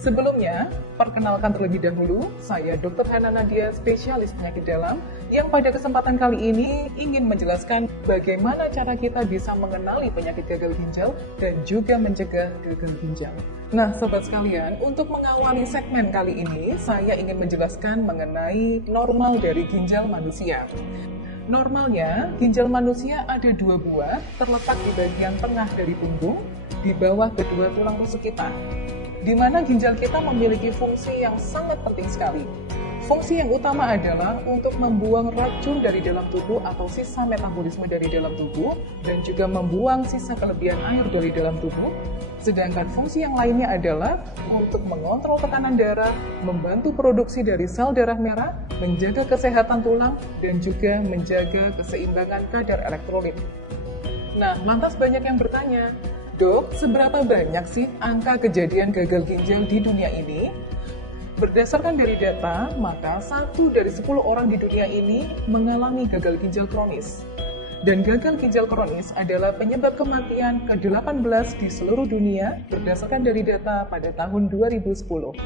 Sebelumnya, perkenalkan terlebih dahulu, saya Dr. Hana Nadia, spesialis penyakit dalam, yang pada kesempatan kali ini ingin menjelaskan bagaimana cara kita bisa mengenali penyakit gagal ginjal dan juga mencegah gagal ginjal. Nah, sobat sekalian, untuk mengawali segmen kali ini, saya ingin menjelaskan mengenai normal dari ginjal manusia. Normalnya, ginjal manusia ada 2 buah, terletak di bagian tengah dari punggung, di bawah kedua tulang rusuk kita, di mana ginjal kita memiliki fungsi yang sangat penting sekali. Fungsi yang utama adalah untuk membuang racun dari dalam tubuh atau sisa metabolisme dari dalam tubuh, dan juga membuang sisa kelebihan air dari dalam tubuh. Sedangkan fungsi yang lainnya adalah untuk mengontrol tekanan darah, membantu produksi dari sel darah merah, menjaga kesehatan tulang, dan juga menjaga keseimbangan kadar elektrolit. Nah, lantas banyak yang bertanya, Dok, seberapa banyak sih angka kejadian gagal ginjal di dunia ini? Berdasarkan dari data, maka 1 dari 10 orang di dunia ini mengalami gagal ginjal kronis. Dan gagal ginjal kronis adalah penyebab kematian ke-18 di seluruh dunia berdasarkan dari data pada tahun 2010.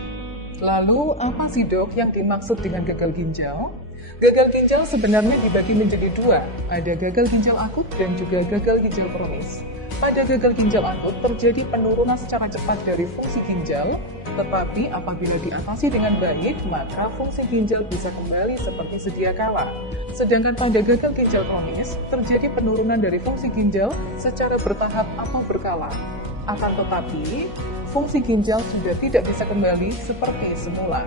Lalu, apa sih dok yang dimaksud dengan gagal ginjal? Gagal ginjal sebenarnya dibagi menjadi 2, ada gagal ginjal akut dan juga gagal ginjal kronis. Pada gagal ginjal akut terjadi penurunan secara cepat dari fungsi ginjal, tetapi apabila diatasi dengan baik, maka fungsi ginjal bisa kembali seperti sedia kala. Sedangkan pada gagal ginjal kronis, terjadi penurunan dari fungsi ginjal secara bertahap atau berkala. Akan tetapi, fungsi ginjal sudah tidak bisa kembali seperti semula.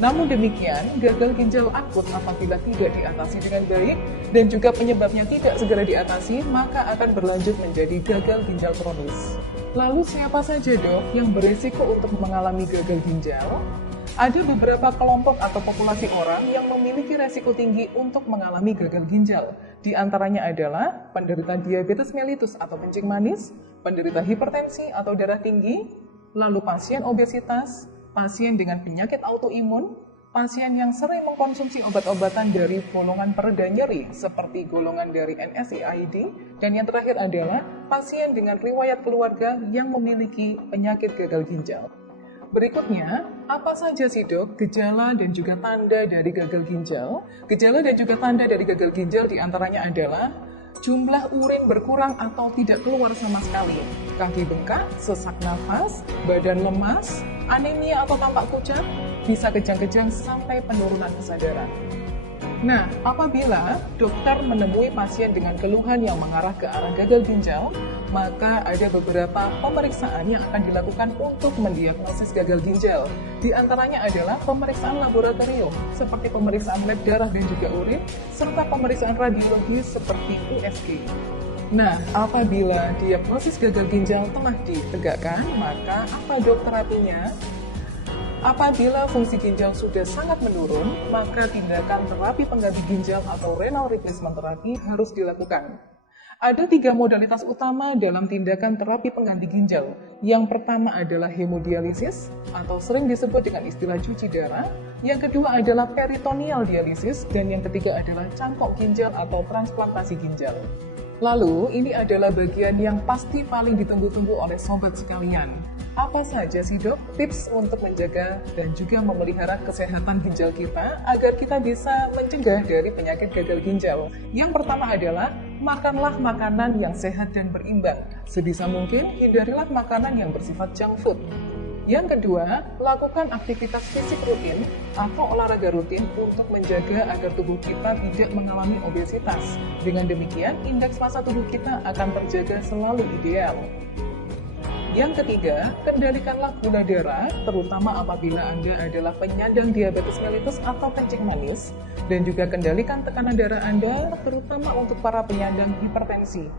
Namun demikian, gagal ginjal akut apabila tidak diatasi dengan baik dan juga penyebabnya tidak segera diatasi, maka akan berlanjut menjadi gagal ginjal kronis. Lalu siapa saja dok yang berisiko untuk mengalami gagal ginjal? Ada beberapa kelompok atau populasi orang yang memiliki resiko tinggi untuk mengalami gagal ginjal. Di antaranya adalah penderita diabetes mellitus atau kencing manis, penderita hipertensi atau darah tinggi, lalu pasien obesitas, pasien dengan penyakit autoimun, pasien yang sering mengkonsumsi obat-obatan dari golongan pereda nyeri seperti golongan dari NSAID, dan yang terakhir adalah pasien dengan riwayat keluarga yang memiliki penyakit gagal ginjal. Berikutnya, apa saja sih dok gejala dan juga tanda dari gagal ginjal? Gejala dan juga tanda dari gagal ginjal diantaranya adalah jumlah urin berkurang atau tidak keluar sama sekali, kaki bengkak, sesak nafas, badan lemas, anemia atau tampak pucat, bisa kejang-kejang sampai penurunan kesadaran. Nah, apabila dokter menemui pasien dengan keluhan yang mengarah ke arah gagal ginjal, maka ada beberapa pemeriksaan yang akan dilakukan untuk mendiagnosis gagal ginjal. Di antaranya adalah pemeriksaan laboratorium, seperti pemeriksaan lab darah dan juga urin, serta pemeriksaan radiologi seperti USG. Nah, apabila diagnosis gagal ginjal telah ditegakkan, maka apa dok terapinya? Apabila fungsi ginjal sudah sangat menurun, maka tindakan terapi pengganti ginjal atau renal replacement therapy harus dilakukan. Ada 3 modalitas utama dalam tindakan terapi pengganti ginjal. Yang pertama adalah hemodialisis, atau sering disebut dengan istilah cuci darah. Yang kedua adalah peritoneal dialisis, dan yang ketiga adalah cangkok ginjal atau transplantasi ginjal. Lalu, ini adalah bagian yang pasti paling ditunggu-tunggu oleh sobat sekalian. Apa saja sih dok tips untuk menjaga dan juga memelihara kesehatan ginjal kita agar kita bisa mencegah dari penyakit gagal ginjal? Yang pertama adalah makanlah makanan yang sehat dan berimbang. Sebisa mungkin hindarilah makanan yang bersifat junk food. Yang kedua, lakukan aktivitas fisik rutin atau olahraga rutin untuk menjaga agar tubuh kita tidak mengalami obesitas. Dengan demikian, indeks massa tubuh kita akan terjaga selalu ideal. Yang ketiga, kendalikanlah gula darah, terutama apabila Anda adalah penyandang diabetes mellitus atau kencing manis, dan juga kendalikan tekanan darah Anda, terutama untuk para penyandang hipertensi.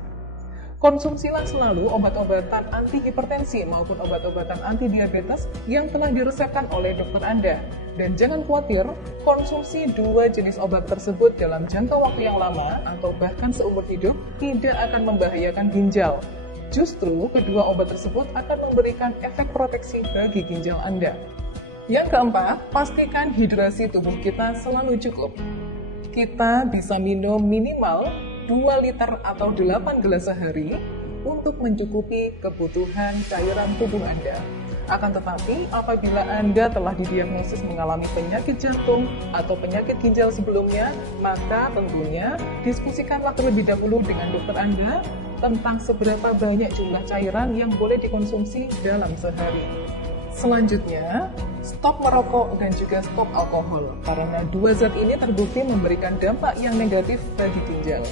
Konsumsilah selalu obat-obatan anti-hipertensi maupun obat-obatan anti-diabetes yang telah diresepkan oleh dokter Anda. Dan jangan khawatir, konsumsi 2 jenis obat tersebut dalam jangka waktu yang lama atau bahkan seumur hidup tidak akan membahayakan ginjal. Justru, kedua obat tersebut akan memberikan efek proteksi bagi ginjal Anda. Yang keempat, pastikan hidrasi tubuh kita selalu cukup. Kita bisa minum minimal 2 liter atau 8 gelas sehari untuk mencukupi kebutuhan cairan tubuh Anda. Akan tetapi, apabila Anda telah didiagnosis mengalami penyakit jantung atau penyakit ginjal sebelumnya, maka tentunya diskusikanlah terlebih dahulu dengan dokter Anda tentang seberapa banyak jumlah cairan yang boleh dikonsumsi dalam sehari. Selanjutnya, stop merokok dan juga stop alkohol, karena dua zat ini terbukti memberikan dampak yang negatif bagi ginjal.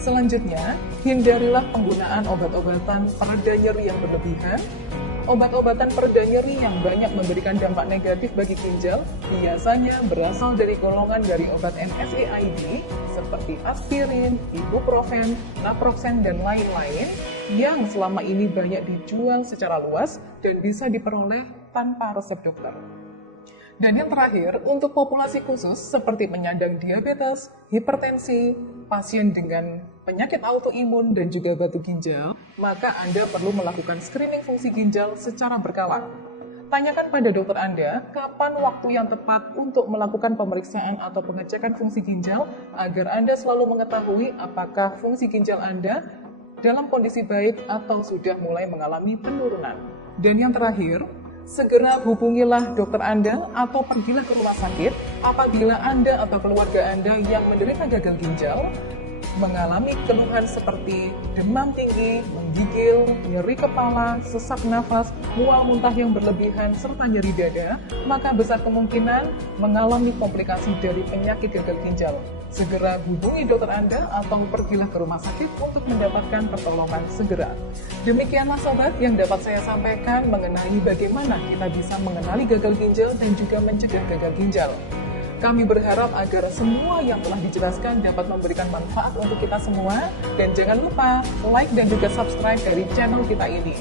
Selanjutnya, hindarilah penggunaan obat-obatan pereda nyeri yang berlebihan. Obat-obatan pereda nyeri yang banyak memberikan dampak negatif bagi ginjal biasanya berasal dari golongan dari obat NSAID seperti aspirin, ibuprofen, naproxen, dan lain-lain yang selama ini banyak dijual secara luas dan bisa diperoleh tanpa resep dokter. Dan yang terakhir, untuk populasi khusus seperti penyandang diabetes, hipertensi, pasien dengan penyakit autoimun, dan juga batu ginjal, maka Anda perlu melakukan screening fungsi ginjal secara berkala. Tanyakan pada dokter Anda kapan waktu yang tepat untuk melakukan pemeriksaan atau pengecekan fungsi ginjal agar Anda selalu mengetahui apakah fungsi ginjal Anda dalam kondisi baik atau sudah mulai mengalami penurunan. Dan yang terakhir, segera hubungilah dokter Anda atau pergilah ke rumah sakit apabila Anda atau keluarga Anda yang menderita gagal ginjal mengalami keluhan seperti demam tinggi, menggigil, nyeri kepala, sesak nafas, mual muntah yang berlebihan, serta nyeri dada, maka besar kemungkinan mengalami komplikasi dari penyakit gagal ginjal. Segera hubungi dokter Anda atau pergilah ke rumah sakit untuk mendapatkan pertolongan segera. Demikianlah sobat yang dapat saya sampaikan mengenai bagaimana kita bisa mengenali gagal ginjal dan juga mencegah gagal ginjal. Kami berharap agar semua yang telah dijelaskan dapat memberikan manfaat untuk kita semua. Dan jangan lupa like dan juga subscribe dari channel kita ini.